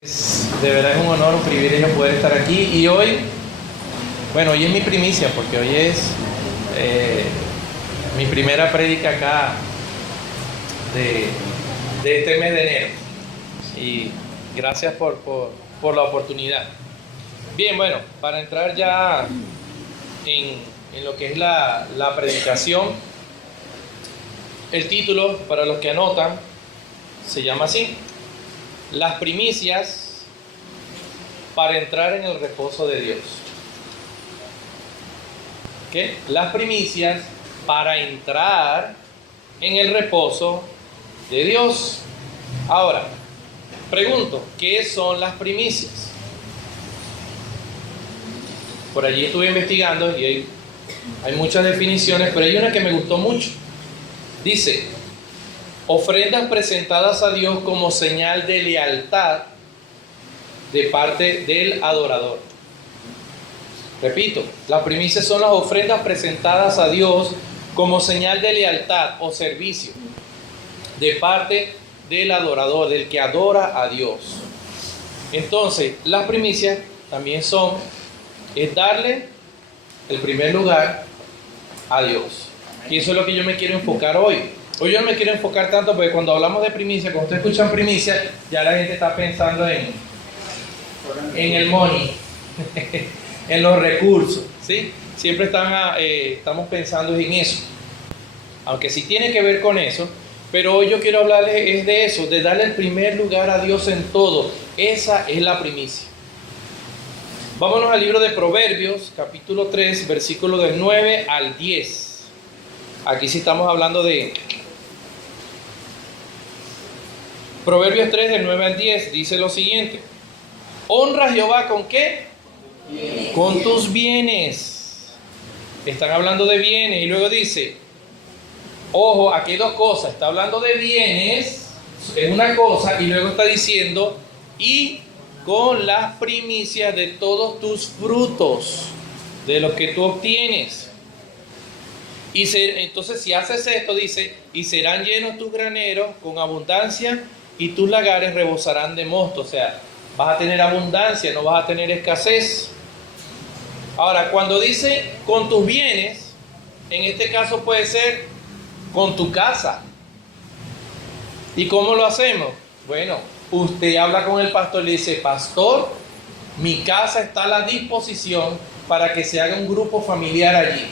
De verdad es un honor, un privilegio poder estar aquí. Y hoy, hoy es mi primicia, porque hoy es mi primera prédica acá de este mes de enero. Y gracias por la oportunidad. Bien, para entrar ya en lo que es la predicación, el título, para los que anotan, se llama así: las primicias para entrar en el reposo de Dios. ¿Qué? Las primicias para entrar en el reposo de Dios. Ahora, pregunto, ¿qué son las primicias? Por allí estuve investigando y hay muchas definiciones, pero hay una que me gustó mucho. Dice: ofrendas presentadas a Dios como señal de lealtad de parte del adorador. Repito, las primicias son las ofrendas presentadas a Dios como señal de lealtad o servicio de parte del adorador, del que adora a Dios. Entonces, las primicias también es darle el primer lugar a Dios. Y eso es lo que yo me quiero enfocar hoy. Hoy yo no me quiero enfocar tanto porque cuando hablamos de primicia, cuando ustedes escuchan primicia, ya la gente está pensando en el money, en los recursos, ¿sí? Siempre estamos pensando en eso. Aunque sí tiene que ver con eso, pero hoy yo quiero hablarles es de eso, de darle el primer lugar a Dios en todo. Esa es la primicia. Vámonos al libro de Proverbios, capítulo 3, versículo del 9 al 10. Aquí sí estamos hablando de Proverbios 3, del 9 al 10, dice lo siguiente: honra a Jehová ¿con qué? Bien. Con tus bienes. Están hablando de bienes y luego dice, ojo, aquí hay dos cosas. Está hablando de bienes, es una cosa, y luego está diciendo, y con las primicias de todos tus frutos, de lo que tú obtienes. Entonces, si haces esto, dice, y serán llenos tus graneros con abundancia, y tus lagares rebosarán de mosto. O sea, vas a tener abundancia, no vas a tener escasez. Ahora, cuando dice con tus bienes, en este caso puede ser con tu casa. ¿Y cómo lo hacemos? Bueno, usted habla con el pastor y le dice: pastor, mi casa está a la disposición para que se haga un grupo familiar allí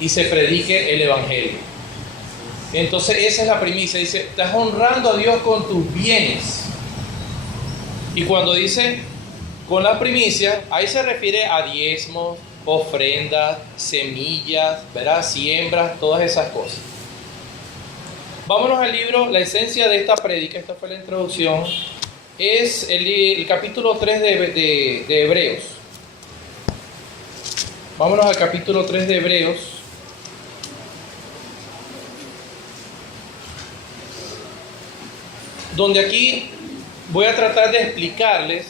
y se predique el evangelio. Entonces esa es la primicia. Dice, estás honrando a Dios con tus bienes. Y cuando dice con la primicia, ahí se refiere a diezmos, ofrendas, semillas, ¿verdad? Siembras, todas esas cosas. Vámonos al libro. La esencia de esta prédica, esta fue la introducción, es el capítulo 3 de Hebreos. Vámonos al capítulo 3 de Hebreos, donde aquí voy a tratar de explicarles.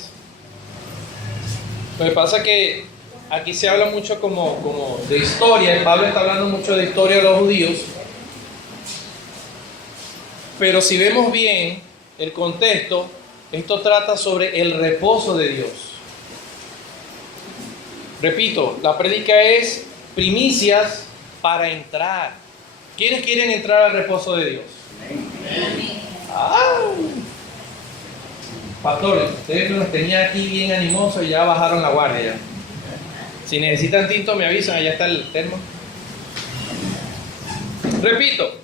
Lo que pasa es que aquí se habla mucho como de historia. Pablo está hablando mucho de historia de los judíos. Pero si vemos bien el contexto, esto trata sobre el reposo de Dios. Repito, la prédica es primicias para entrar. ¿Quiénes quieren entrar al reposo de Dios? Amén. Pastor, ustedes los tenía aquí bien animosos y ya bajaron la guardia ya. Si necesitan tinto me avisan, allá está el termo. Repito,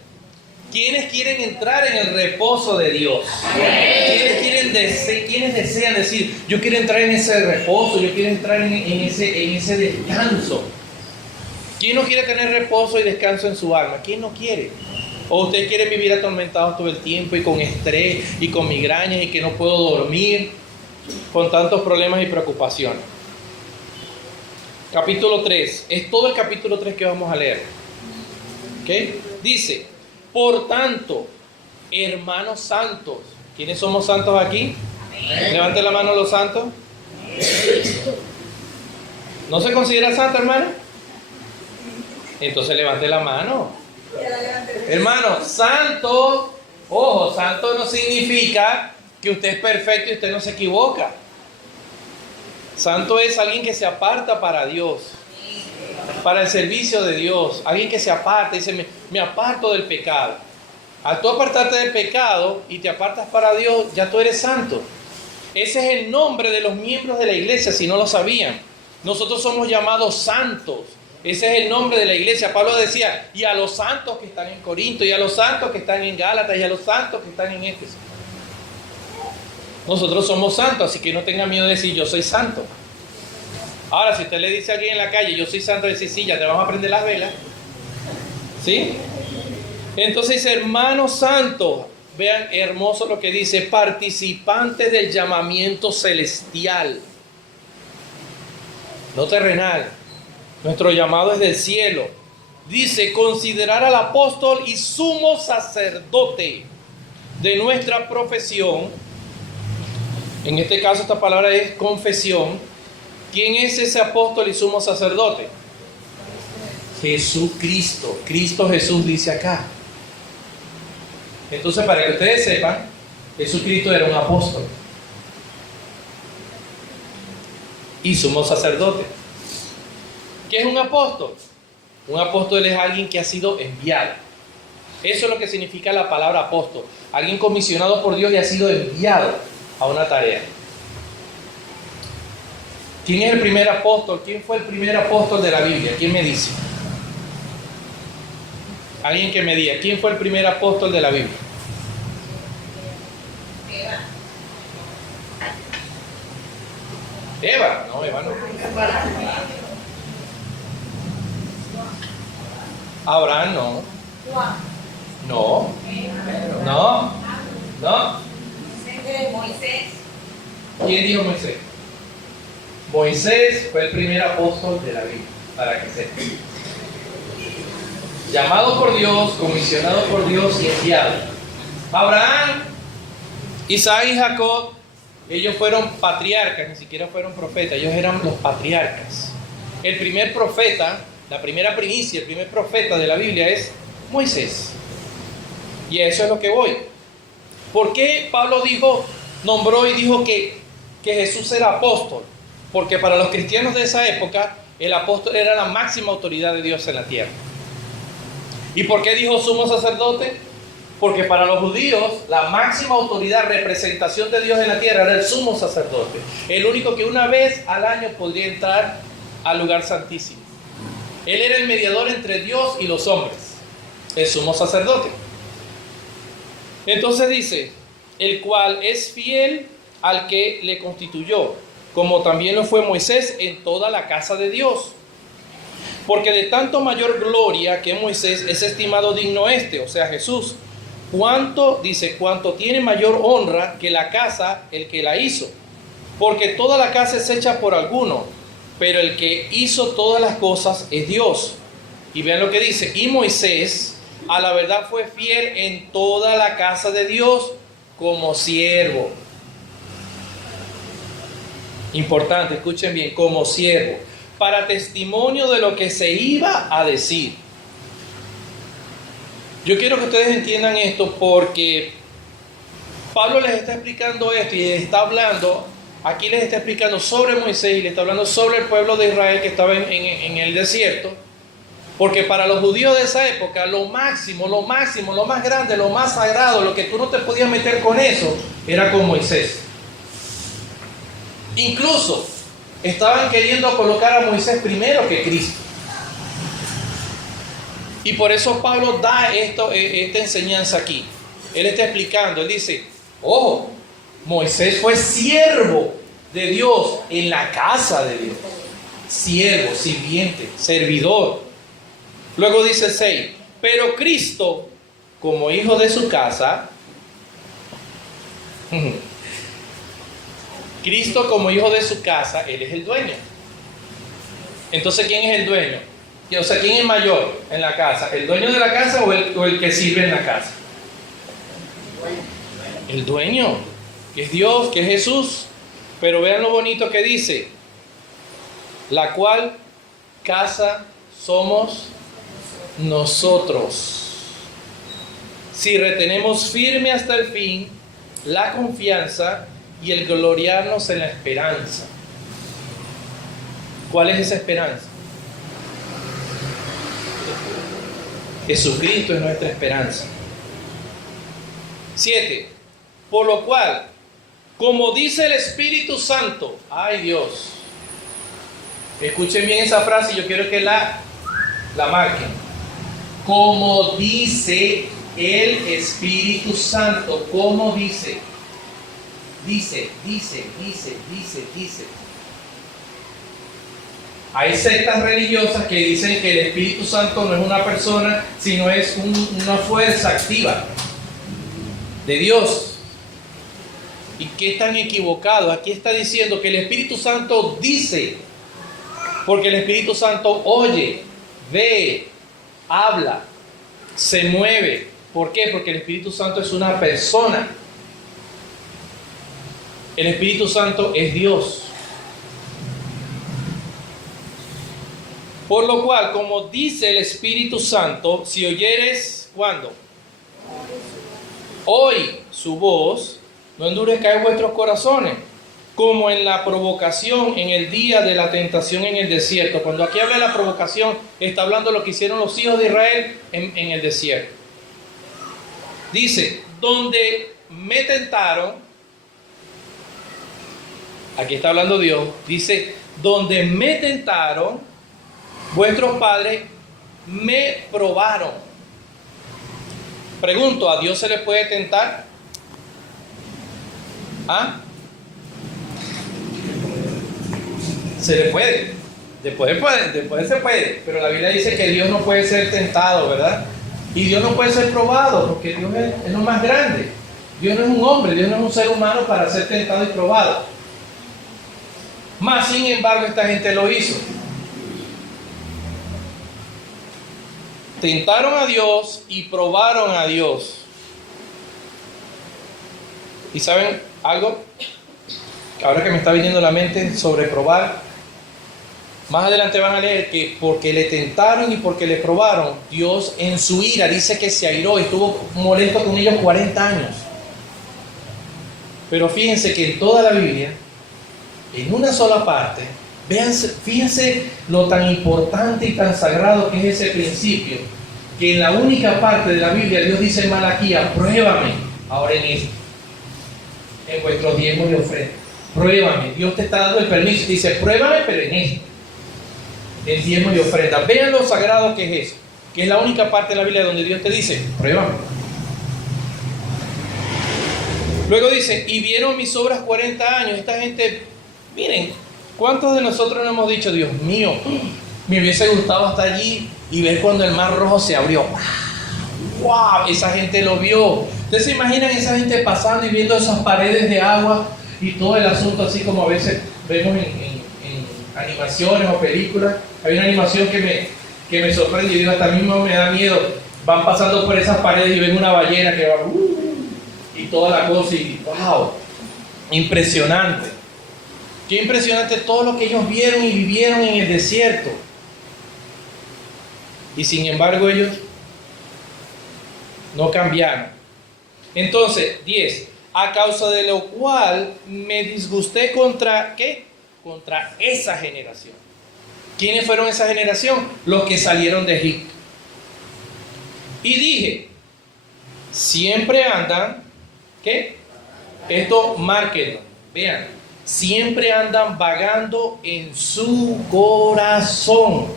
¿quiénes quieren entrar en el reposo de Dios? ¿Quiénes desean decir, yo quiero entrar en ese reposo, yo quiero entrar en ese descanso? ¿Quién no quiere tener reposo y descanso en su alma? ¿Quién no quiere? ¿O ustedes quieren vivir atormentados todo el tiempo y con estrés y con migrañas y que no puedo dormir, con tantos problemas y preocupaciones? Capítulo 3, es todo el capítulo 3 que vamos a leer. ¿Okay? Dice, por tanto, hermanos santos. ¿Quiénes somos santos aquí? Amén. Levanten la mano los santos. ¿No se considera santo, hermano? Entonces levante la mano. Hermano, santo, ojo, santo no significa que usted es perfecto y usted no se equivoca. Santo es alguien que se aparta para Dios, para el servicio de Dios. Alguien que se aparta, dice, me aparto del pecado. Al tú apartarte del pecado y te apartas para Dios, ya tú eres santo. Ese es el nombre de los miembros de la iglesia, si no lo sabían. Nosotros somos llamados santos. Ese es el nombre de la iglesia. Pablo decía, y a los santos que están en Corinto, y a los santos que están en Gálatas, y a los santos que están en Éfeso. Nosotros somos santos, así que no tenga miedo de decir, yo soy santo. Ahora, si usted le dice a alguien en la calle, yo soy santo, dice, sí, ya te vamos a prender las velas. ¿Sí? Entonces dice, hermanos santos, vean hermoso lo que dice, participantes del llamamiento celestial, no terrenal. Nuestro llamado es del cielo. Dice, considerar al apóstol y sumo sacerdote de nuestra profesión. En este caso esta palabra es confesión. ¿Quién es ese apóstol y sumo sacerdote? Jesucristo. Cristo Jesús dice acá. Entonces, para que ustedes sepan, Jesucristo era un apóstol y sumo sacerdote. ¿Qué es un apóstol? Un apóstol es alguien que ha sido enviado. Eso es lo que significa la palabra apóstol. Alguien comisionado por Dios y ha sido enviado a una tarea. ¿Quién es el primer apóstol? ¿Quién fue el primer apóstol de la Biblia? ¿Quién me dice? Alguien que me diga, ¿quién fue el primer apóstol de la Biblia? Eva. No, Eva no. Abraham no. No. No. No. Moisés. ¿Quién dijo Moisés? Moisés fue el primer apóstol de la Biblia, para que sepan. Llamado por Dios, comisionado por Dios y enviado. Abraham, Isaac y Jacob, ellos fueron patriarcas, ni siquiera fueron profetas, ellos eran los patriarcas. El primer profeta, la primera primicia, el primer profeta de la Biblia es Moisés. Y a eso es lo que voy. ¿Por qué Pablo nombró y dijo que Jesús era apóstol? Porque para los cristianos de esa época, el apóstol era la máxima autoridad de Dios en la tierra. ¿Y por qué dijo sumo sacerdote? Porque para los judíos, la máxima autoridad, representación de Dios en la tierra, era el sumo sacerdote. El único que una vez al año podría entrar al lugar santísimo. Él era el mediador entre Dios y los hombres, el sumo sacerdote. Entonces dice, el cual es fiel al que le constituyó, como también lo fue Moisés en toda la casa de Dios. Porque de tanto mayor gloria que Moisés es estimado digno o sea Jesús, cuanto tiene mayor honra que la casa el que la hizo. Porque toda la casa es hecha por alguno, pero el que hizo todas las cosas es Dios. Y vean lo que dice, y Moisés a la verdad fue fiel en toda la casa de Dios como siervo. Importante, escuchen bien, como siervo, para testimonio de lo que se iba a decir. Yo quiero que ustedes entiendan esto porque Pablo les está explicando esto y les está hablando, aquí les está explicando sobre Moisés y les está hablando sobre el pueblo de Israel que estaba en el desierto. Porque para los judíos de esa época, lo máximo, lo más grande, lo más sagrado, lo que tú no te podías meter con eso, era con Moisés. Incluso estaban queriendo colocar a Moisés primero que Cristo. Y por eso Pablo da esta enseñanza aquí. Él está explicando, él dice, ojo, Moisés fue siervo de Dios en la casa de Dios. Siervo, sirviente, servidor. Luego dice 6, pero Cristo, como hijo de su casa, Cristo como hijo de su casa, Él es el dueño. Entonces, ¿quién es el dueño? O sea, ¿quién es mayor en la casa? ¿El dueño de la casa o el que sirve en la casa? El dueño, que es Dios, que es Jesús. Pero vean lo bonito que dice, la cual casa somos nosotros, si retenemos firme hasta el fin la confianza y el gloriarnos en la esperanza. ¿Cuál es esa esperanza? Jesucristo es nuestra esperanza. 7. Por lo cual, como dice el Espíritu Santo, ay Dios, escuchen bien esa frase, yo quiero que la marquen. Como dice el Espíritu Santo, como dice. Dice. Hay sectas religiosas que dicen que el Espíritu Santo no es una persona, sino es una fuerza activa de Dios. ¿Y qué tan equivocado? Aquí está diciendo que el Espíritu Santo dice, porque el Espíritu Santo oye, ve, habla, se mueve. ¿Por qué? Porque el Espíritu Santo es una persona. El Espíritu Santo es Dios. Por lo cual, como dice el Espíritu Santo, si oyeres, ¿cuándo? Hoy su voz, no endurezcáis vuestros corazones, como en la provocación en el día de la tentación en el desierto. Cuando aquí habla de la provocación, está hablando de lo que hicieron los hijos de Israel en el desierto. Dice, donde me tentaron, aquí está hablando Dios, dice, donde me tentaron, vuestros padres me probaron. Pregunto, ¿a Dios se le puede tentar? ¿Ah? Se le puede. Después se puede. Pero la Biblia dice que Dios no puede ser tentado, ¿verdad? Y Dios no puede ser probado, porque Dios es lo más grande. Dios no es un hombre, Dios no es un ser humano para ser tentado y probado. Mas, sin embargo, esta gente lo hizo. Tentaron a Dios y probaron a Dios. ¿Y saben algo? Ahora que me está viniendo a la mente sobre probar, más adelante van a leer que porque le tentaron y porque le probaron, Dios en su ira dice que se airó y estuvo molesto con ellos 40 años. Pero fíjense que en toda la Biblia, en una sola parte, fíjense lo tan importante y tan sagrado que es ese principio, que en la única parte de la Biblia Dios dice en Malaquía, pruébame ahora en esto, en vuestros diezmos y ofrendas. Pruébame, Dios te está dando el permiso, dice pruébame pero en esto, en diezmos y ofrendas. Vean lo sagrado que es eso, que es la única parte de la Biblia donde Dios te dice, pruébame. Luego dice, y vieron mis obras 40 años. Esta gente, miren, ¿cuántos de nosotros no hemos dicho, Dios mío, me hubiese gustado estar allí y ver cuando el mar rojo se abrió? ¡Wow! Esa gente lo vio. ¿Ustedes se imaginan esa gente pasando y viendo esas paredes de agua y todo el asunto así como a veces vemos en animaciones o películas? Hay una animación que me sorprende y digo, hasta mismo me da miedo. Van pasando por esas paredes y ven una ballena que va y toda la cosa y ¡wow! Impresionante. Qué impresionante todo lo que ellos vieron y vivieron en el desierto. Y sin embargo ellos no cambiaron. Entonces, 10. A causa de lo cual me disgusté contra, ¿qué? Contra esa generación. ¿Quiénes fueron esa generación? Los que salieron de Egipto. Y dije, siempre andan, ¿qué? Esto márquenlo, vean. Siempre andan vagando en su corazón.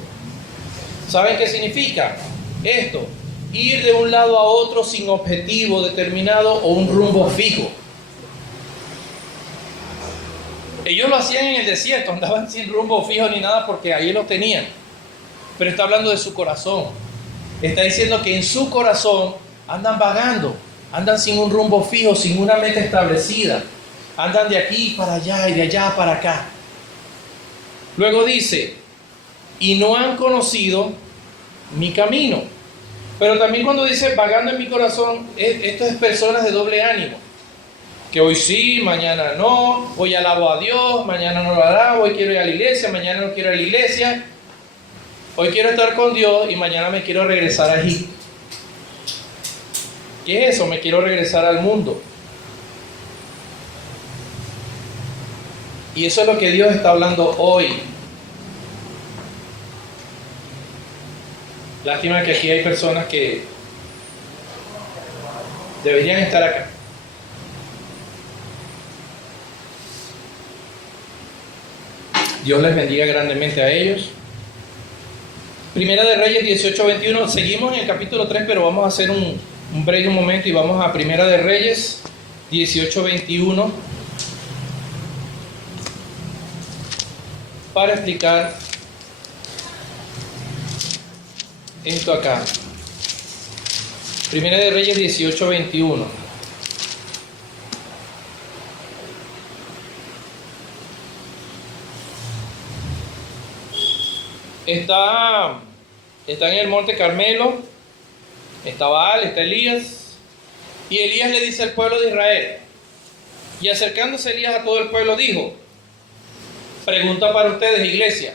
¿Saben qué significa esto? Ir de un lado a otro sin objetivo determinado o un rumbo fijo. Ellos lo hacían en el desierto, andaban sin rumbo fijo ni nada porque ahí lo tenían. Pero está hablando de su corazón. Está diciendo que en su corazón andan vagando, andan sin un rumbo fijo, sin una meta establecida. Andan de aquí para allá y de allá para acá. Luego dice, y no han conocido mi camino. Pero también cuando dice vagando en mi corazón, esto es personas de doble ánimo. Que hoy sí, mañana no, hoy alabo a Dios, mañana no lo alabo, hoy quiero ir a la iglesia, mañana no quiero ir a la iglesia. Hoy quiero estar con Dios y mañana me quiero regresar a Egipto. ¿Qué es eso? Me quiero regresar al mundo. Y eso es lo que Dios está hablando hoy. Lástima que aquí hay personas que deberían estar acá. Dios les bendiga grandemente a ellos. Primera de Reyes 18:21. Seguimos en el capítulo 3, pero vamos a hacer un breve momento y vamos a Primera de Reyes 18:21 para explicar esto acá. Primera de Reyes 18:21. Está en el monte Carmelo, está Baal, está Elías, y Elías le dice al pueblo de Israel, y acercándose Elías a todo el pueblo dijo, pregunta para ustedes, iglesia,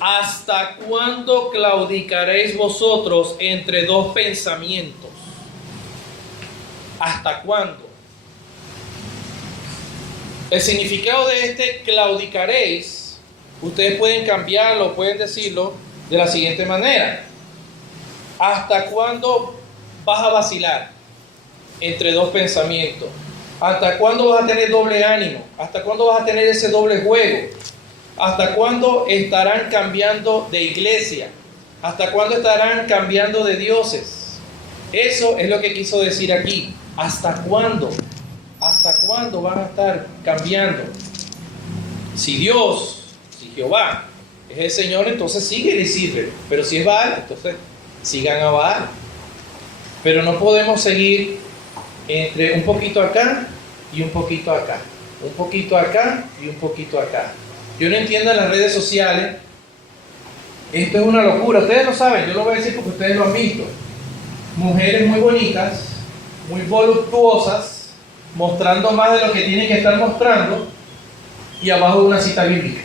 ¿hasta cuándo claudicaréis vosotros entre dos pensamientos? ¿Hasta cuándo? El significado de este claudicaréis, ustedes pueden cambiarlo, pueden decirlo de la siguiente manera. ¿Hasta cuándo vas a vacilar entre dos pensamientos? ¿Hasta cuándo vas a tener doble ánimo? ¿Hasta cuándo vas a tener ese doble juego? ¿Hasta cuándo estarán cambiando de iglesia? ¿Hasta cuándo estarán cambiando de dioses? Eso es lo que quiso decir aquí. ¿Hasta cuándo? ¿Hasta cuándo van a estar cambiando? Si Jehová es el Señor, entonces sigue y sirve. Pero si es Baal, entonces sigan a Baal. Pero no podemos seguir entre un poquito acá y un poquito acá. Un poquito acá y un poquito acá. Yo no entiendo en las redes sociales. Esto es una locura. Ustedes lo saben, yo lo voy a decir porque ustedes lo han visto. Mujeres muy bonitas, muy voluptuosas, mostrando más de lo que tienen que estar mostrando, y abajo una cita bíblica.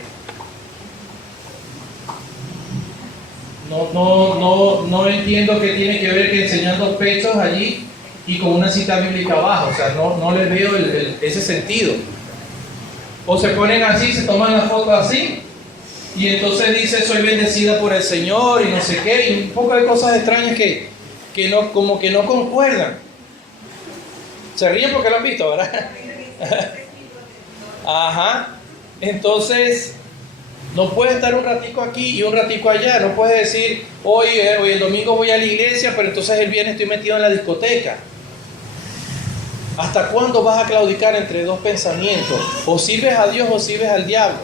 No entiendo qué tiene que ver que enseñando pechos allí y con una cita bíblica abajo. O sea, no les veo ese sentido. O se ponen así, se toman la foto así, y entonces dice, soy bendecida por el Señor, y no sé qué, y un poco de cosas extrañas que no, como que no concuerdan. Se ríen porque lo han visto, ¿verdad? Ajá. Entonces, no puedes estar un ratico aquí y un ratico allá. No puedes decir, hoy el domingo voy a la iglesia, pero entonces el viernes estoy metido en la discoteca. ¿Hasta cuándo vas a claudicar entre dos pensamientos? O sirves a Dios o sirves al diablo.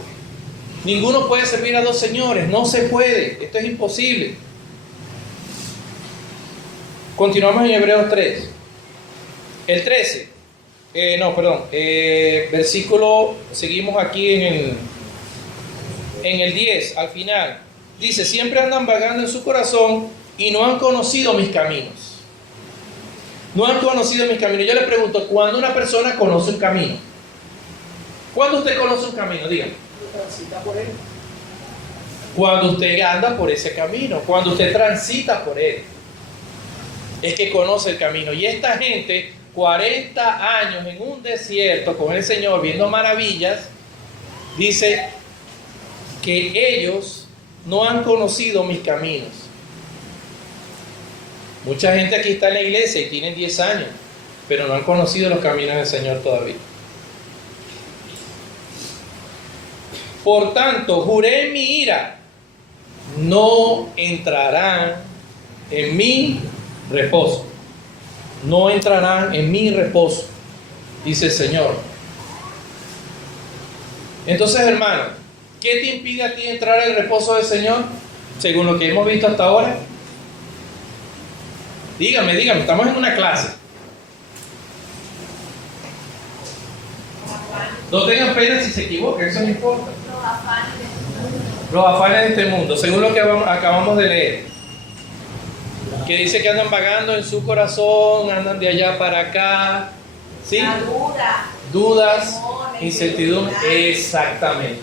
Ninguno puede servir a dos señores. No se puede. Esto es imposible. Continuamos en Hebreos 3. El 13. Versículo, seguimos aquí en el 10, al final. Dice, siempre andan vagando en su corazón y no han conocido mis caminos. No han conocido mis caminos. Yo le pregunto, ¿cuándo una persona conoce un camino? ¿Cuándo usted conoce un camino? Dígame. Transita por él. Cuando usted anda por ese camino, cuando usted transita por él, es que conoce el camino. Y esta gente, 40 años en un desierto con el Señor, viendo maravillas, dice que ellos no han conocido mis caminos. Mucha gente aquí está en la iglesia y tienen 10 años, pero no han conocido los caminos del Señor todavía. Por tanto, juré en mi ira, no entrarán en mi reposo. No entrarán en mi reposo, dice el Señor. Entonces, hermano, ¿qué te impide a ti entrar al reposo del Señor? Según lo que hemos visto hasta ahora. Dígame, estamos en una clase. No tengan pena si se equivocan, eso no importa. Los afanes de este mundo, según lo que acabamos de leer. Que dice que andan vagando en su corazón, andan de allá para acá. ¿Sí? Dudas, incertidumbre. Exactamente.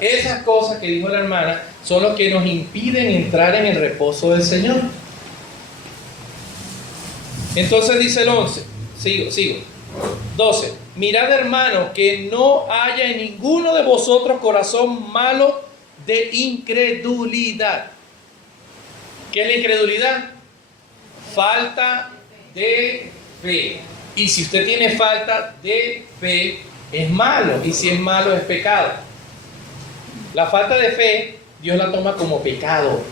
Esas cosas que dijo la hermana son los que nos impiden entrar en el reposo del Señor. Entonces dice el 11, sigo, 12. mirad, hermanos, que no haya en ninguno de vosotros corazón malo de incredulidad. ¿Qué es la incredulidad? Falta de fe. Y si usted tiene falta de fe, es malo. Y si es malo, es pecado. La falta de fe, Dios la toma como pecado.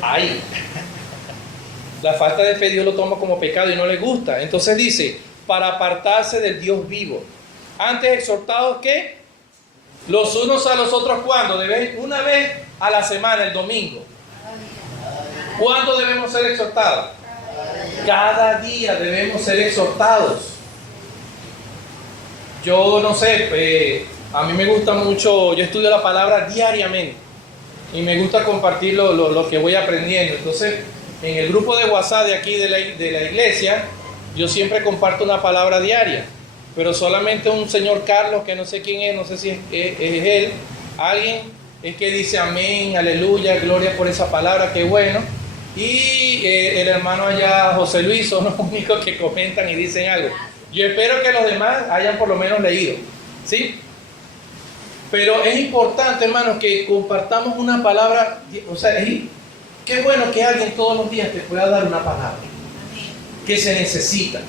Ay. La falta de fe Dios lo toma como pecado y no le gusta. Entonces dice, para apartarse del Dios vivo. Antes exhortados, ¿qué? Los unos a los otros, ¿cuándo? Una vez a la semana, el domingo. ¿Cuándo debemos ser exhortados? Cada día debemos ser exhortados. Yo no sé, a mí me gusta mucho, yo estudio la palabra diariamente y me gusta compartir lo que voy aprendiendo. Entonces, en el grupo de WhatsApp de aquí de la iglesia, yo siempre comparto una palabra diaria, pero solamente un señor Carlos, que no sé quién es, no sé si es él, alguien es que dice amén, aleluya, gloria por esa palabra, qué bueno. Y el hermano allá, José Luis, son los únicos que comentan y dicen algo. Yo espero que los demás hayan por lo menos leído, ¿sí? Pero es importante, hermanos, que compartamos una palabra, o sea, qué bueno que alguien todos los días te pueda dar una palabra que se necesita.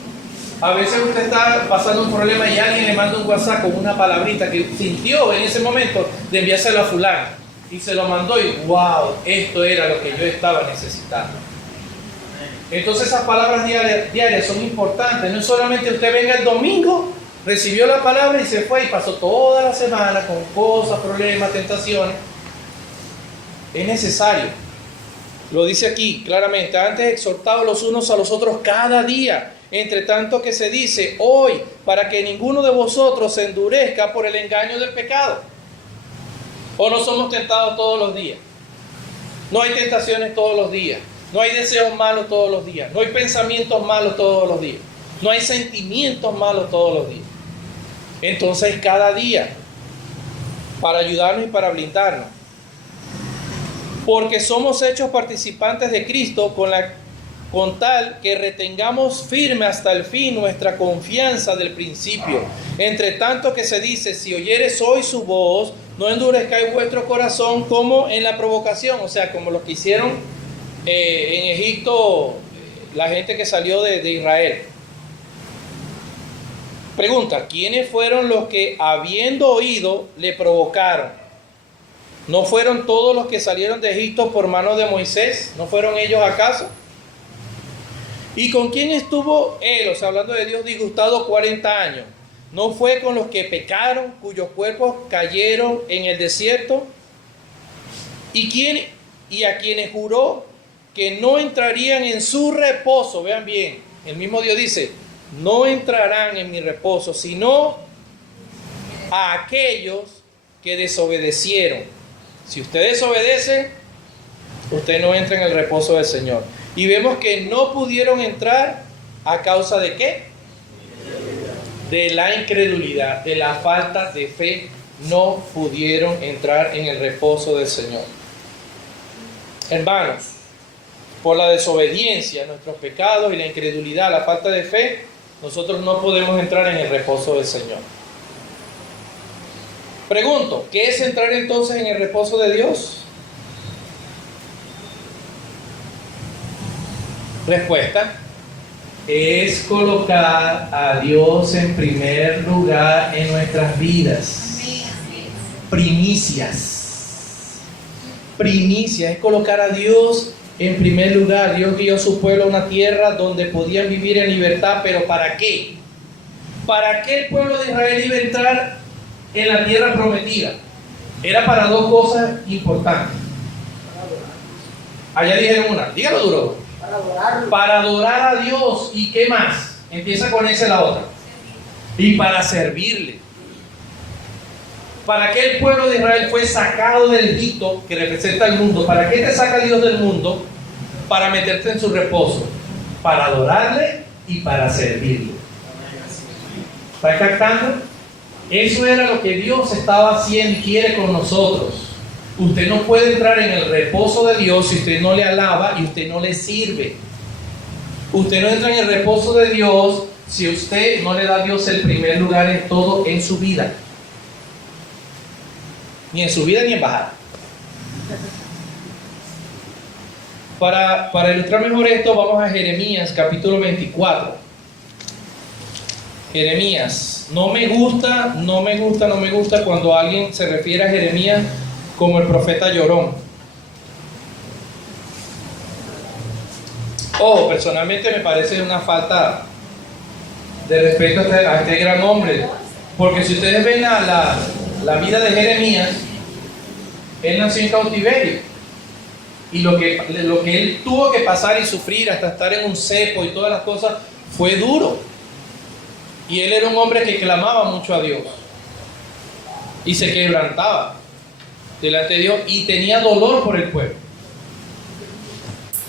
A veces usted está pasando un problema y alguien le manda un WhatsApp con una palabrita que sintió en ese momento de enviárselo a fulano. Y se lo mandó y wow, esto era lo que yo estaba necesitando. Entonces esas palabras diarias son importantes. No es solamente usted venga el domingo, recibió la palabra y se fue y pasó toda la semana con cosas, problemas, tentaciones. Es necesario. Lo dice aquí claramente, antes exhortados los unos a los otros cada día, entre tanto que se dice hoy, para que ninguno de vosotros se endurezca por el engaño del pecado. ¿O no somos tentados todos los días? No hay tentaciones todos los días. No hay deseos malos todos los días. No hay pensamientos malos todos los días. No hay sentimientos malos todos los días. Entonces cada día, para ayudarnos y para blindarnos. Porque somos hechos participantes de Cristo con tal que retengamos firme hasta el fin nuestra confianza del principio. Entre tanto que se dice, si oyeres hoy su voz, no endurezcáis vuestro corazón como en la provocación, o sea, como lo que hicieron en Egipto, la gente que salió de Israel. Pregunta, ¿quiénes fueron los que habiendo oído le provocaron? ¿No fueron todos los que salieron de Egipto por mano de Moisés? ¿No fueron ellos acaso? ¿Y con quién estuvo él, o sea, hablando de Dios, disgustado 40 años? ¿No fue con los que pecaron, cuyos cuerpos cayeron en el desierto? ¿Y a quienes juró que no entrarían en su reposo? Vean bien, el mismo Dios dice, no entrarán en mi reposo, sino a aquellos que desobedecieron. Si usted desobedece, usted no entra en el reposo del Señor. Y vemos que no pudieron entrar a causa de ¿qué? De la incredulidad, de la falta de fe. No pudieron entrar en el reposo del Señor. Hermanos, por la desobediencia, nuestros pecados y la incredulidad, la falta de fe, nosotros no podemos entrar en el reposo del Señor. Pregunto, ¿qué es entrar entonces en el reposo de Dios? Respuesta, es colocar a Dios en primer lugar en nuestras vidas. Primicias. Primicias, es colocar a Dios en primer lugar. Dios guió a su pueblo a una tierra donde podían vivir en libertad, pero ¿para qué? ¿Para qué el pueblo de Israel iba a entrar en la tierra prometida? Era para dos cosas importantes. Allá dijeron una, dígalo duro. Para adorar a Dios. ¿Y qué más? Empieza con esa la otra. Y para servirle. ¿Para qué el pueblo de Israel fue sacado del Egipto, que representa el mundo? ¿Para qué te saca Dios del mundo? Para meterte en su reposo. Para adorarle y para servirle. ¿Está captando? Eso era lo que Dios estaba haciendo y quiere con nosotros. Usted no puede entrar en el reposo de Dios si usted no le alaba y usted no le sirve. Usted no entra en el reposo de Dios si usted no le da a Dios el primer lugar en todo en su vida. Ni en su vida ni en bajada. Para ilustrar mejor esto, vamos a Jeremías capítulo 24. Jeremías. No me gusta cuando alguien se refiere a Jeremías como el profeta llorón. Ojo, personalmente me parece una falta de respeto a este gran hombre. Porque si ustedes ven la vida de Jeremías, él nació en cautiverio. Y lo que él tuvo que pasar y sufrir hasta estar en un cepo y todas las cosas fue duro. Y él era un hombre que clamaba mucho a Dios. Y se quebrantaba delante de Dios y tenía dolor por el pueblo.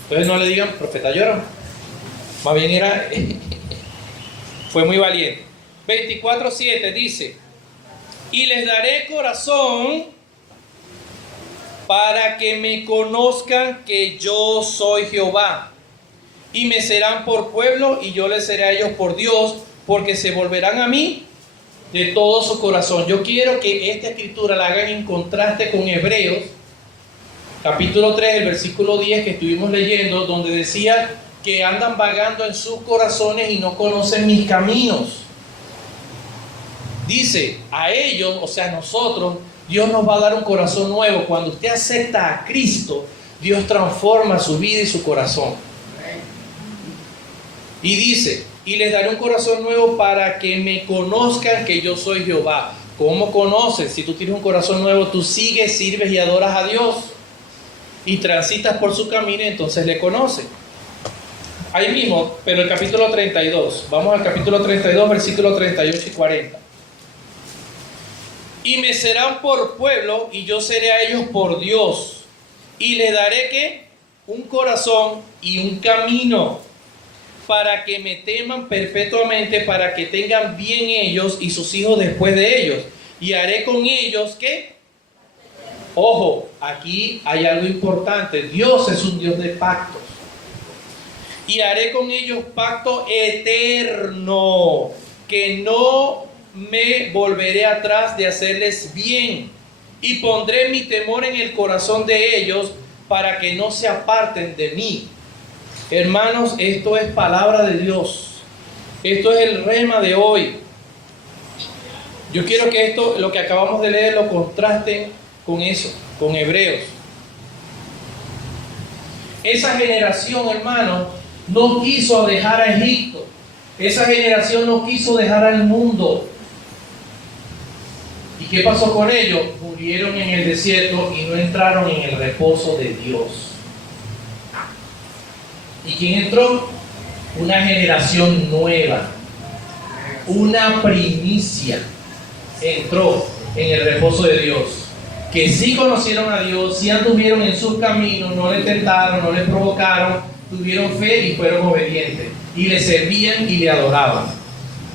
Entonces no le digan profeta llorón. Más bien fue muy valiente. 24:7 dice: y les daré corazón para que me conozcan que yo soy Jehová, y me serán por pueblo y yo les seré a ellos por Dios, porque se volverán a mí de todo su corazón. Yo quiero que esta escritura la hagan en contraste con Hebreos capítulo 3, el versículo 10 que estuvimos leyendo, donde decía que andan vagando en sus corazones y no conocen mis caminos. Dice, a ellos, o sea, a nosotros, Dios nos va a dar un corazón nuevo. Cuando usted acepta a Cristo, Dios transforma su vida y su corazón. Y dice, y les daré un corazón nuevo para que me conozcan que yo soy Jehová. ¿Cómo conoces? Si tú tienes un corazón nuevo, tú sigues, sirves y adoras a Dios. Y transitas por su camino, entonces le conoces. Ahí mismo, pero el capítulo 32. Vamos al capítulo 32, versículos 38 y 40. Y me serán por pueblo, y yo seré a ellos por Dios. Y les daré, ¿qué? Un corazón y un camino, para que me teman perpetuamente, para que tengan bien ellos y sus hijos después de ellos. Y haré con ellos, ¿qué? Ojo, aquí hay algo importante. Dios es un Dios de pactos. Y haré con ellos pacto eterno, que no me volveré atrás de hacerles bien. Y pondré mi temor en el corazón de ellos, para que no se aparten de mí. Hermanos, esto es palabra de Dios. Esto es el rema de hoy. Yo quiero que esto, lo que acabamos de leer, lo contrasten con eso, con Hebreos. Esa generación, hermano, no quiso dejar a Egipto. Esa generación no quiso dejar al mundo. ¿Y qué pasó con ellos? Murieron en el desierto y no entraron en el reposo de Dios. ¿Y quién entró? Una generación nueva. Una primicia entró en el reposo de Dios. Que sí conocieron a Dios, sí anduvieron en sus caminos, no le tentaron, no le provocaron, tuvieron fe y fueron obedientes. Y le servían y le adoraban.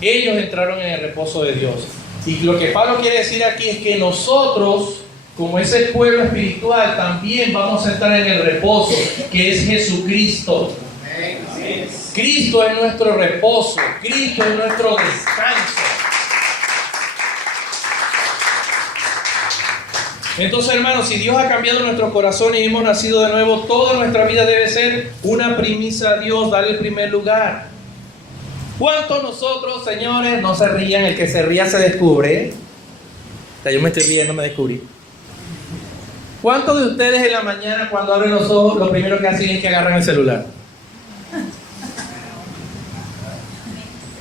Ellos entraron en el reposo de Dios. Y lo que Pablo quiere decir aquí es que nosotros, como ese pueblo espiritual, también vamos a estar en el reposo, que es Jesucristo. Cristo es nuestro reposo, Cristo es nuestro descanso. Entonces, hermanos, si Dios ha cambiado nuestro corazón y hemos nacido de nuevo, toda nuestra vida debe ser una primicia a Dios, darle el primer lugar. ¿Cuántos nosotros, señores, no se rían? El que se ría se descubre. O sea, yo me estoy riendo, me descubrí. ¿Cuántos de ustedes en la mañana, cuando abren los ojos, lo primero que hacen es que agarran el celular?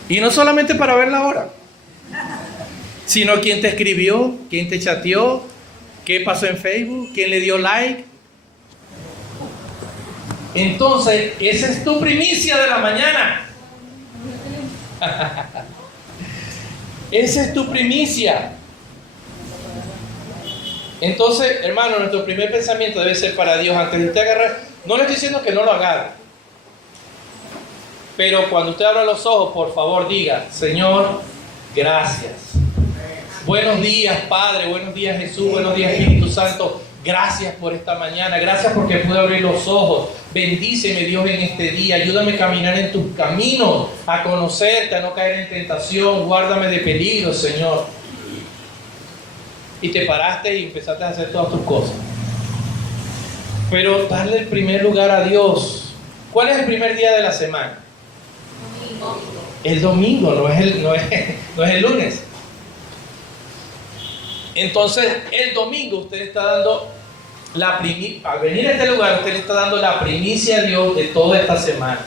Y no solamente para ver la hora, sino quién te escribió, quién te chateó, qué pasó en Facebook, quién le dio like. Entonces, esa es tu primicia de la mañana. Esa es tu primicia. Entonces, hermano, nuestro primer pensamiento debe ser para Dios. Antes de usted agarrar, no le estoy diciendo que no lo agarre, pero cuando usted abra los ojos, por favor diga: Señor, gracias. Buenos días, Padre. Buenos días, Jesús. Buenos días, Espíritu Santo. Gracias por esta mañana, gracias porque pude abrir los ojos. Bendíceme, Dios, en este día. Ayúdame a caminar en tus caminos, a conocerte, a no caer en tentación. Guárdame de peligro, Señor. Y te paraste y empezaste a hacer todas tus cosas. Pero darle el primer lugar a Dios. ¿Cuál es el primer día de la semana? El domingo, no es el lunes. Entonces, el domingo usted está dando la primicia. Al venir a este lugar, usted le está dando la primicia a Dios de toda esta semana.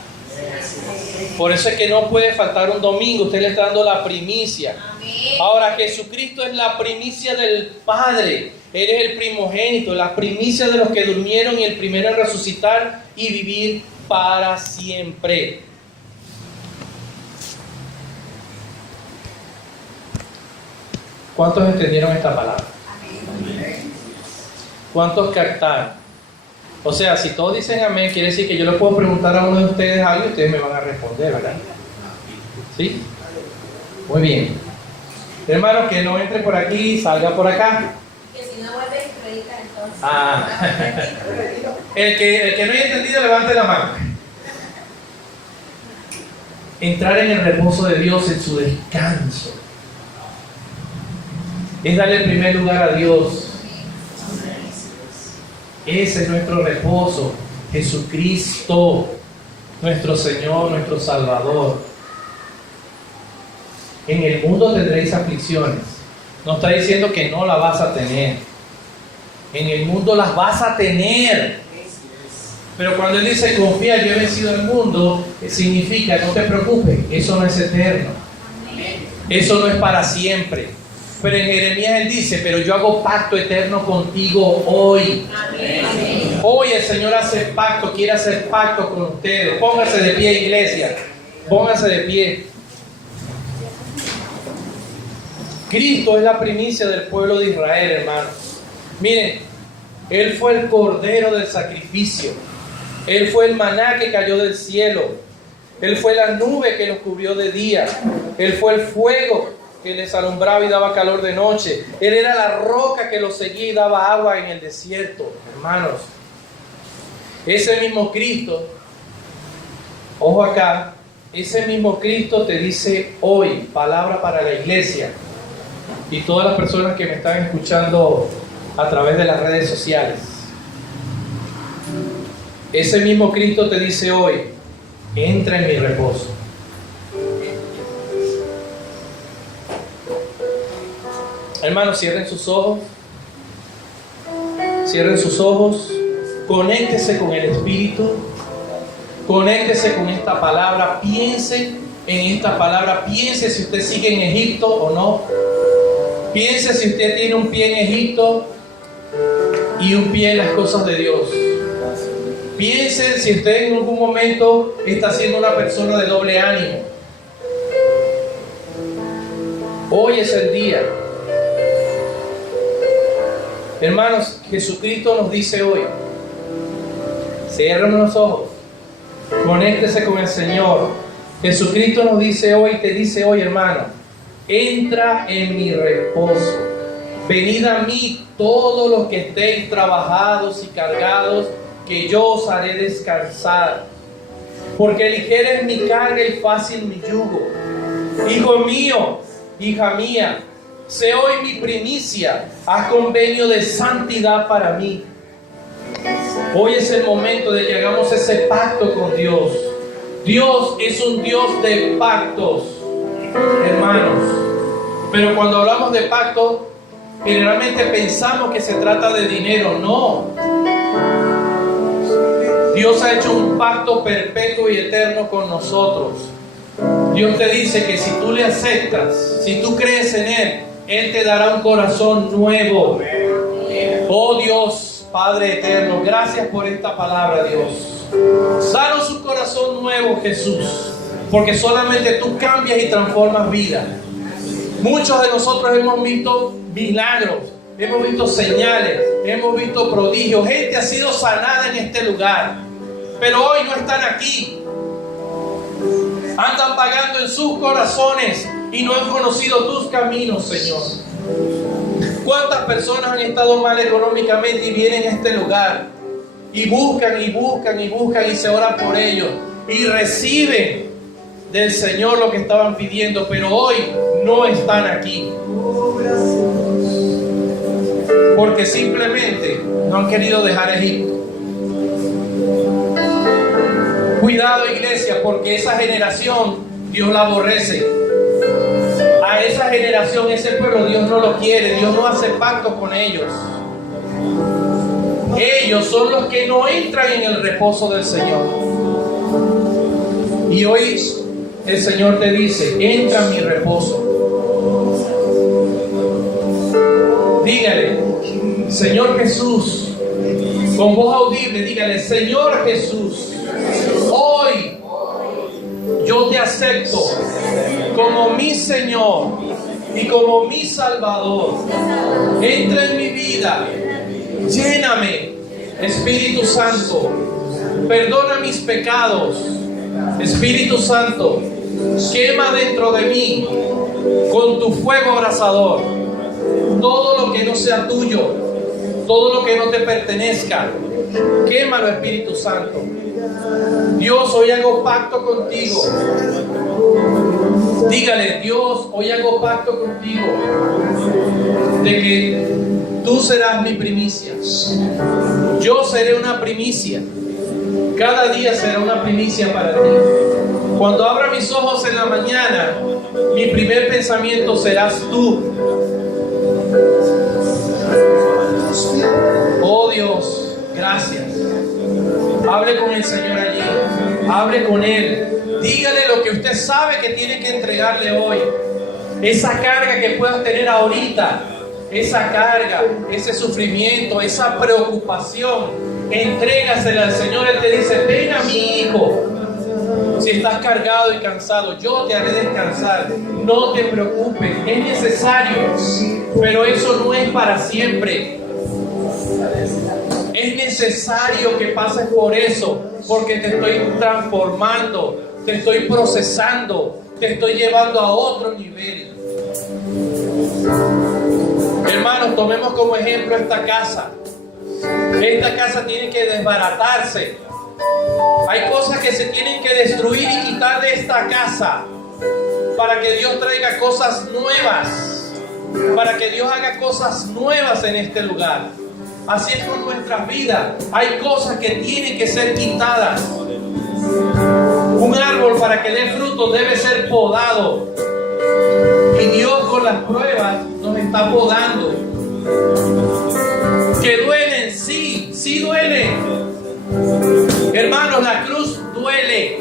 Por eso es que no puede faltar un domingo. Usted le está dando la primicia. Ahora, Jesucristo es la primicia del Padre. Él es el primogénito, la primicia de los que durmieron y el primero en resucitar y vivir para siempre. ¿Cuántos entendieron esta palabra? ¿Cuántos captaron? O sea, si todos dicen amén, quiere decir que yo le puedo preguntar a uno de ustedes algo y ustedes me van a responder, ¿verdad? ¿Sí? Muy bien. Hermano, que no entre por aquí, salga por acá. Que si no vuelve y predica, entonces. El que no haya entendido, levante la mano. Entrar en el reposo de Dios, en su descanso, es darle el primer lugar a Dios. Ese es nuestro reposo. Jesucristo, nuestro Señor, nuestro Salvador. En el mundo tendréis aflicciones. No está diciendo que no las vas a tener. En el mundo las vas a tener. Pero cuando Él dice confía, yo he vencido el mundo, significa no te preocupes, eso no es eterno. Eso no es para siempre. Pero en Jeremías Él dice, pero yo hago pacto eterno contigo hoy. Amén. Hoy el Señor hace pacto, quiere hacer pacto con ustedes. Póngase de pie, iglesia. Póngase de pie. Cristo es la primicia del pueblo de Israel, hermanos. Miren, Él fue el cordero del sacrificio. Él fue el maná que cayó del cielo. Él fue la nube que los cubrió de día. Él fue el fuego que les alumbraba y daba calor de noche. Él era la roca que los seguía y daba agua en el desierto. Hermanos, ese mismo Cristo, ojo acá, ese mismo Cristo te dice hoy, palabra para la iglesia y todas las personas que me están escuchando a través de las redes sociales. Ese mismo Cristo te dice hoy, entra en mi reposo. Hermanos, cierren sus ojos. Cierren sus ojos. Conéctese con el Espíritu. Conéctese con esta palabra. Piense en esta palabra. Piense si usted sigue en Egipto o no. Piense si usted tiene un pie en Egipto y un pie en las cosas de Dios. Piense si usted en algún momento está siendo una persona de doble ánimo. Hoy es el día. Hermanos, Jesucristo nos dice hoy, cierren los ojos, conéctese con el Señor. Jesucristo nos dice hoy, te dice hoy, hermano, entra en mi reposo. Venid a mí todos los que estéis trabajados y cargados, que yo os haré descansar. Porque ligera es mi carga y fácil mi yugo. Hijo mío, hija mía, sé hoy mi primicia, haz convenio de santidad para mí. Hoy es el momento de que hagamos ese pacto con Dios. Dios es un Dios de pactos, hermanos. Pero cuando hablamos de pacto, generalmente pensamos que se trata de dinero. No. Dios ha hecho un pacto perpetuo y eterno con nosotros. Dios te dice que si tú le aceptas, si tú crees en Él, Él te dará un corazón nuevo. Oh Dios, Padre eterno, gracias por esta palabra, Dios. Danos un corazón nuevo, Jesús, porque solamente tú cambias y transformas vida. Muchos de nosotros hemos visto milagros, hemos visto señales, hemos visto prodigios. Gente ha sido sanada en este lugar, pero hoy no están aquí. Andan vagando en sus corazones y no han conocido tus caminos, Señor. ¿Cuántas personas han estado mal económicamente y vienen a este lugar? Y buscan y buscan y buscan y se oran por ellos. Y reciben del Señor lo que estaban pidiendo, pero hoy no están aquí. Porque simplemente no han querido dejar Egipto. Cuidado, iglesia, porque esa generación Dios la aborrece. A esa generación, ese pueblo, Dios no lo quiere. Dios no hace pacto con ellos. Ellos son los que no entran en el reposo del Señor. Y hoy el Señor te dice: entra en mi reposo. Dígale: Señor Jesús, con voz audible, dígale: Señor Jesús, hoy yo te acepto como mi Señor y como mi Salvador. Entra en mi vida, lléname, Espíritu Santo, perdona mis pecados. Espíritu Santo, quema dentro de mí con tu fuego abrasador todo lo que no sea tuyo, todo lo que no te pertenezca. Quémalo, Espíritu Santo. Dios, hoy hago pacto contigo. Dígale: Dios, hoy hago pacto contigo de que tú serás mi primicia. Yo seré una primicia. Cada día será una primicia para ti. Cuando abra mis ojos en la mañana, mi primer pensamiento serás tú. Oh Dios, gracias. Hable con el Señor allí. Hable con Él. Dígale lo que usted sabe que tiene que entregarle hoy. Esa carga que puedas tener ahorita. Esa carga, ese sufrimiento, esa preocupación. Entrégasela al Señor. Él te dice: ven a mi hijo. Si estás cargado y cansado, yo te haré descansar. No te preocupes, es necesario, pero eso no es para siempre. Es necesario que pases por eso, porque te estoy transformando, te estoy procesando, te estoy llevando a otro nivel. Hermanos, tomemos como ejemplo esta casa. Esta casa tiene que desbaratarse. Hay cosas que se tienen que destruir y quitar de esta casa para que Dios traiga cosas nuevas, para que Dios haga cosas nuevas en este lugar. Así es con nuestras vidas. Hay cosas que tienen que ser quitadas. Un árbol, para que dé fruto, debe ser podado. Y Dios, con las pruebas, nos está podando. Que duelen, sí, sí duelen. Hermanos, la cruz duele.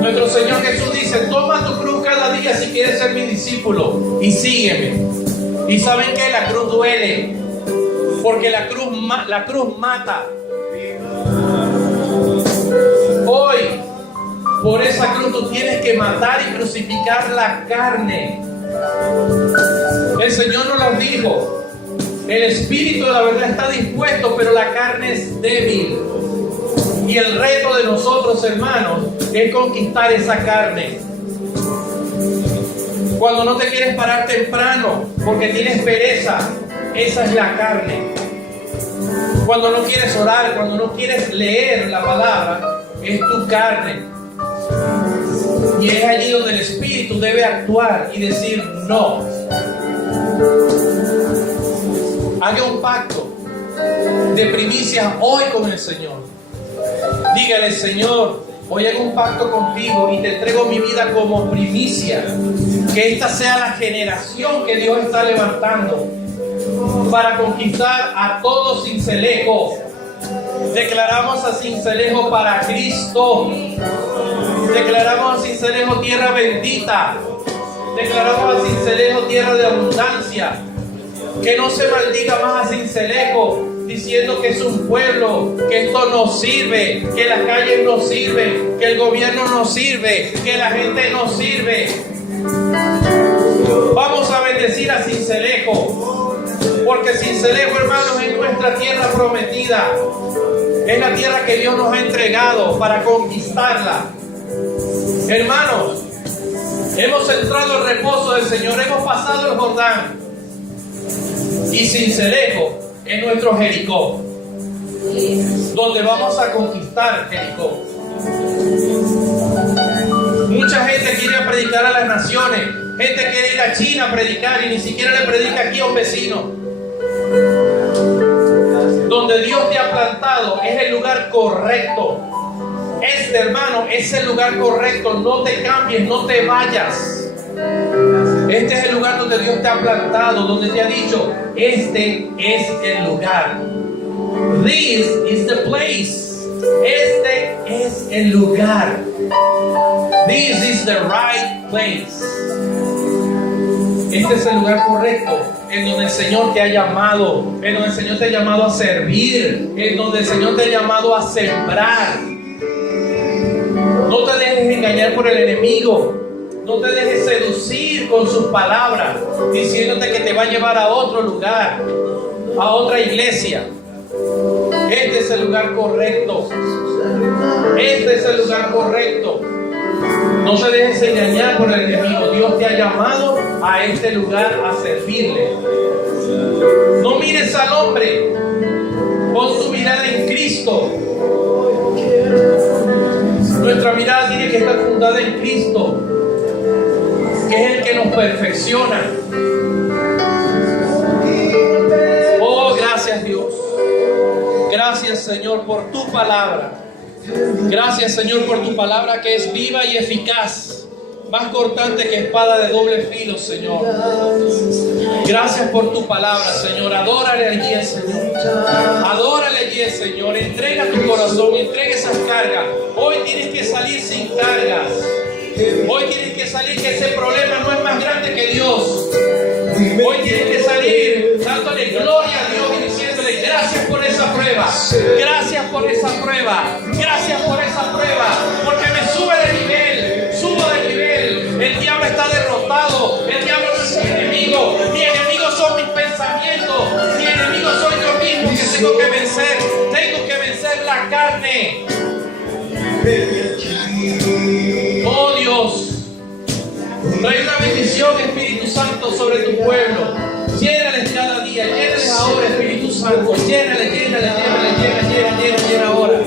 Nuestro Señor Jesús dice: toma tu cruz cada día si quieres ser mi discípulo y sígueme. Y saben que la cruz duele, porque la cruz mata. Hoy, por esa cruz tú tienes que matar y crucificar la carne. El Señor nos lo dijo. El espíritu de la verdad está dispuesto, pero la carne es débil. Y el reto de nosotros, hermanos, es conquistar esa carne. Cuando no te quieres parar temprano porque tienes pereza, esa es la carne. Cuando no quieres orar, cuando no quieres leer la palabra, es tu carne. Y es allí donde el espíritu debe actuar y decir no. Haga un pacto de primicia hoy con el Señor. Dígale: Señor, hoy hago un pacto contigo y te entrego mi vida como primicia. Que esta sea la generación que Dios está levantando para conquistar a todo Sincelejo. Declaramos a Sincelejo para Cristo. Declaramos a Sincelejo tierra bendita. Declaramos a Sincelejo tierra de abundancia. Que no se maldiga más a Sincelejo diciendo que es un pueblo, que esto no sirve, que las calles no sirven, que el gobierno no sirve, que la gente no sirve. Vamos a bendecir a Sincelejo, porque Sincelejo, hermanos, es nuestra tierra prometida. Es la tierra que Dios nos ha entregado para conquistarla. Hermanos, hemos entrado al reposo del Señor, hemos pasado el Jordán. Y Sincelejo es nuestro Jericó, donde vamos a conquistar Jericó. Mucha gente quiere predicar a las naciones. Gente quiere ir a China a predicar y ni siquiera le predica aquí a un vecino. Donde Dios te ha plantado es el lugar correcto. Hermano, es el lugar correcto. No te cambies, no te vayas. Este es el lugar donde Dios te ha plantado, donde te ha dicho, este es el lugar. This is the place. Este es el lugar. This is the right place. Este es el lugar correcto, en donde el Señor te ha llamado, en donde el Señor te ha llamado a servir, en donde el Señor te ha llamado a sembrar. No te dejes engañar por el enemigo. No te dejes seducir con sus palabras, diciéndote que te va a llevar a otro lugar, a otra iglesia. Este es el lugar correcto. Este es el lugar correcto. No te dejes engañar por el enemigo. Dios te ha llamado a este lugar a servirle. No mires al hombre. Pon tu mirada en Cristo. Nuestra mirada tiene que estar fundada en Cristo, que es el que nos perfecciona. Oh, gracias Dios. Gracias Señor por tu palabra. Gracias Señor por tu palabra que es viva y eficaz, más cortante que espada de doble filo, Señor. Gracias por tu palabra, Señor. Adórale allí, Señor. Adórale allí, Señor. Entrega tu corazón, entrega esas cargas. Hoy tienes que salir sin cargas. Hoy tienes que salir que ese problema no es más grande que Dios. Hoy tienes que salir dándole gloria a Dios y diciéndole gracias por esa prueba. Gracias por esa prueba. Gracias por esa prueba. Porque me sube de nivel. Subo de nivel. El diablo está derrotado. El diablo no es mi enemigo. Mi enemigo son mis pensamientos. Mi enemigo soy yo mismo que tengo que vencer. Tengo que vencer la carne. Oh Dios, trae una bendición, Espíritu Santo, sobre tu pueblo. Llénales cada día, llénales ahora, Espíritu Santo. Llénale, llénale, llénale, llena ahora.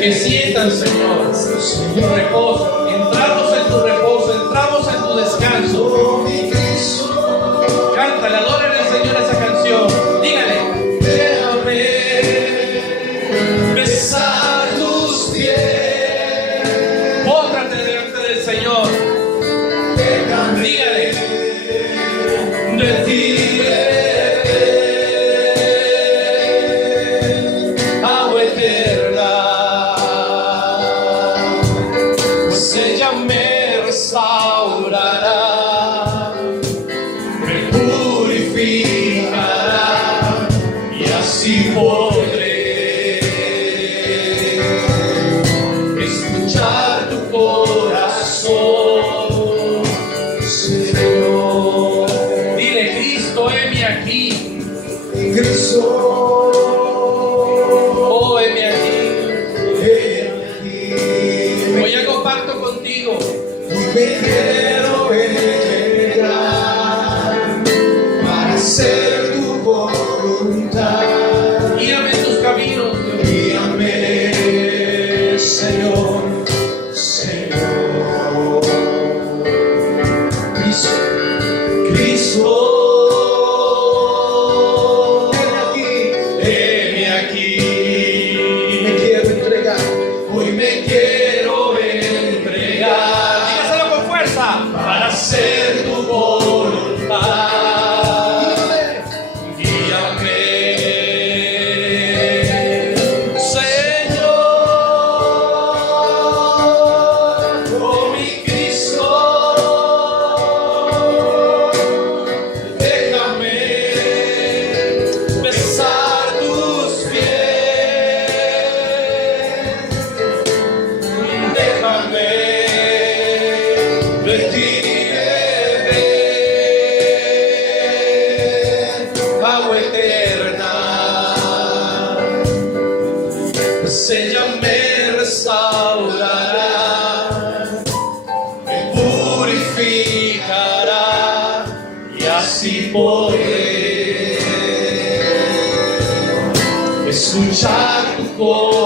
Que sientan, Señor, tu reposo. Entramos en tu reposo, entramos en tu descanso. Cántale, adórale al Señor esa canción. Dígale, déjame besar tus pies. Póstrate delante del Señor. Dígale, de ti agua eterna, pues ella me restaurará, me purificará y así podré escuchar tu corazón, Señor. Dile, Cristo, heme aquí. Cristo, oh, heme aquí. Hoy hago pacto contigo. Me quiero entregar para hacer tu voluntad. Guíame en tus caminos, Dios. Guíame, Señor, Señor. poder escuchar tu corazón.